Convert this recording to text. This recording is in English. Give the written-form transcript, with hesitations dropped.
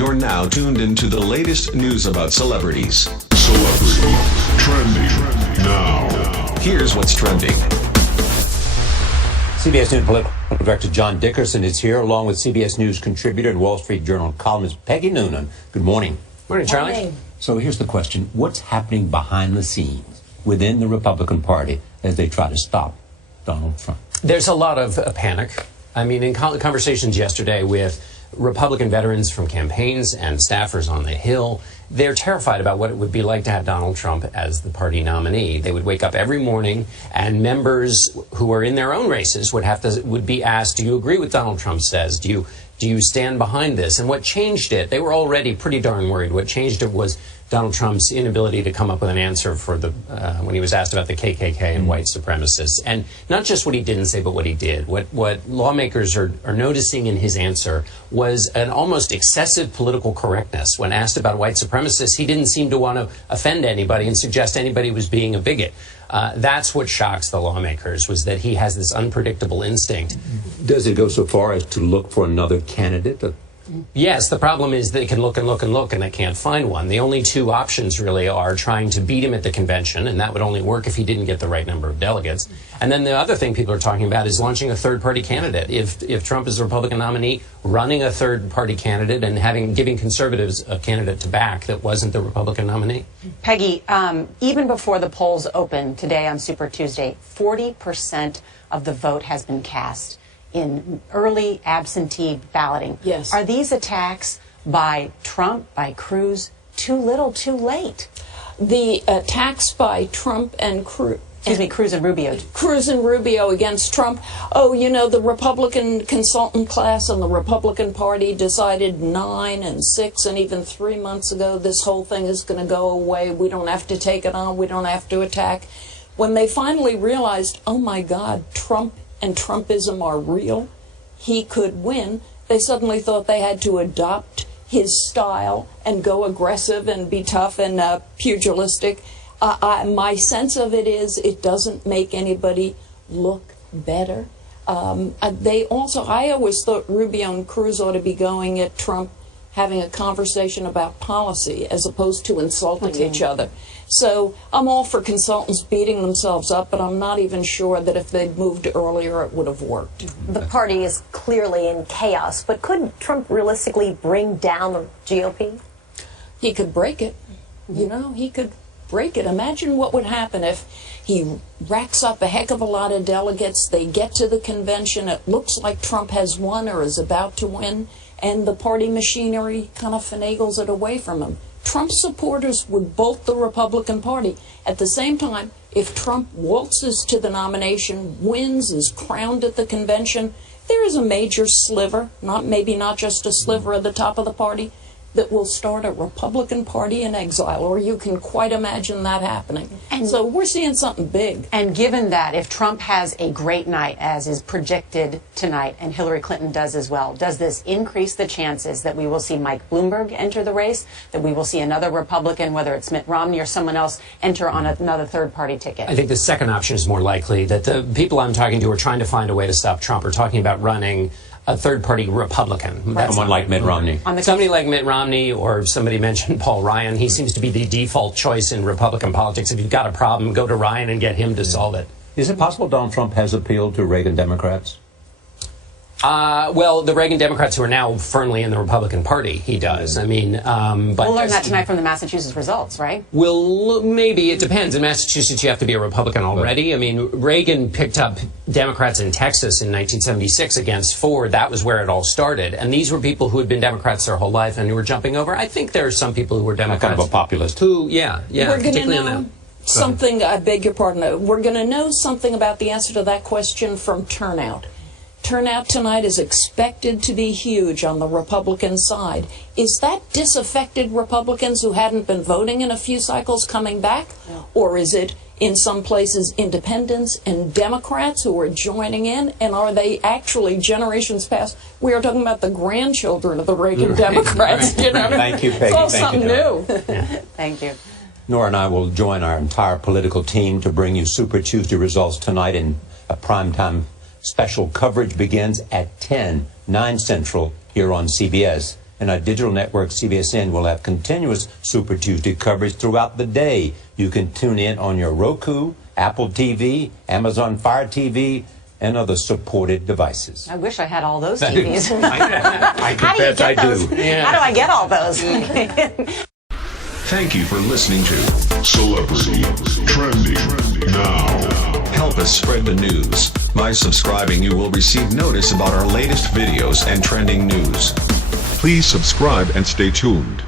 You're now tuned into the latest news about celebrities. Celebrity trending now. Here's what's trending. CBS News political director John Dickerson is here, along with CBS News contributor and Wall Street Journal columnist Peggy Noonan. Good morning. Morning, Charlie. Morning. So here's the question. What's happening behind the scenes within the Republican Party as they try to stop Donald Trump? There's a lot of panic. I mean, in conversations yesterday with Republican veterans from campaigns and staffers on the Hill, they're terrified about what it would be like to have Donald Trump as the party nominee. They would wake up every morning, and members who are in their own races would be asked, do you agree with Donald Trump says? Do you stand behind this? And what changed it, they were already pretty darn worried. What changed it was Donald Trump's inability to come up with an answer for when he was asked about the KKK and white supremacists. And not just what he didn't say, but what he did. What lawmakers are noticing in his answer was an almost excessive political correctness. When asked about white supremacists, he didn't seem to want to offend anybody and suggest anybody was being a bigot. That's what shocks the lawmakers, was that he has this unpredictable instinct. Does it go so far as to look for another candidate? Yes, the problem is they can look and look and look, and they can't find one. The only two options really are trying to beat him at the convention, and that would only work if he didn't get the right number of delegates. And then the other thing people are talking about is launching a third-party candidate. If Trump is the Republican nominee, running a third-party candidate and giving conservatives a candidate to back that wasn't the Republican nominee. Peggy, even before the polls open today on Super Tuesday, 40% of the vote has been cast in early absentee balloting. Yes. Are these attacks by Trump, by Cruz, too little, too late? The attacks by Trump and Cruz and Rubio. Cruz and Rubio against Trump. Oh, you know, the Republican consultant class and the Republican Party decided 9 and 6 and even 3 months ago this whole thing is going to go away. We don't have to take it on. We don't have to attack. When they finally realized, oh my God, Trump and Trumpism are real, he could win, they suddenly thought they had to adopt his style and go aggressive and be tough and pugilistic. My sense of it is it doesn't make anybody look better. I always thought Rubio and Cruz ought to be going at Trump, having a conversation about policy as opposed to insulting each other. So I'm all for consultants beating themselves up, but I'm not even sure that if they'd moved earlier it would have worked. The party is clearly in chaos, but could Trump realistically bring down the GOP? He could break it. You know, he could break it. Imagine what would happen if he racks up a heck of a lot of delegates, they get to the convention, it looks like Trump has won or is about to win, and the party machinery kind of finagles it away from him. Trump supporters would bolt the Republican Party. At the same time, if Trump waltzes to the nomination, wins, is crowned at the convention, there is a major sliver, maybe not just a sliver at the top of the party, that will start a Republican Party in exile, or you can quite imagine that happening. And so we're seeing something big. And given that, if Trump has a great night, as is projected tonight, and Hillary Clinton does as well, does this increase the chances that we will see Mike Bloomberg enter the race, that we will see another Republican, whether it's Mitt Romney or someone else, enter on another third-party ticket? I think the second option is more likely, that the people I'm talking to are trying to find a way to stop Trump, are talking about running a third-party Republican. Someone like Mitt Romney. Somebody like Mitt Romney, or somebody mentioned Paul Ryan. He seems to be the default choice in Republican politics. If you've got a problem, go to Ryan and get him to solve it. Is it possible Donald Trump has appealed to Reagan Democrats? Well, the Reagan Democrats who are now firmly in the Republican Party, he does. I mean, but we'll learn that tonight from the Massachusetts results, right? Well, maybe. It depends. In Massachusetts, you have to be a Republican already. I mean, Reagan picked up Democrats in Texas in 1976 against Ford. That was where it all started. And these were people who had been Democrats their whole life and who were jumping over. I think there are some people who were Democrats. Kind of a populist. Who, yeah, We're particularly going to know something, I beg your pardon, we're going to know something about the answer to that question from turnout. Turnout tonight is expected to be huge on the Republican side. Is that disaffected Republicans who hadn't been voting in a few cycles coming back? No. Or is it, in some places, independents and Democrats who are joining in? And are they actually, generations past, we are talking about the grandchildren of the Reagan Democrats. You know? Thank you, Peggy. It's all Thank something new. Thank you. Nora and I will join our entire political team to bring you Super Tuesday results tonight in a primetime. Special coverage begins at 9 Central here on CBS. And our digital network, CBSN, will have continuous Super Tuesday coverage throughout the day. You can tune in on your Roku, Apple TV, Amazon Fire TV, and other supported devices. I wish I had all those TVs. I How do you confess get I those? do. How do I get all those? Thank you for listening to Celebrity Trending Now. Help us spread the news. By subscribing, you will receive notice about our latest videos and trending news. Please subscribe and stay tuned.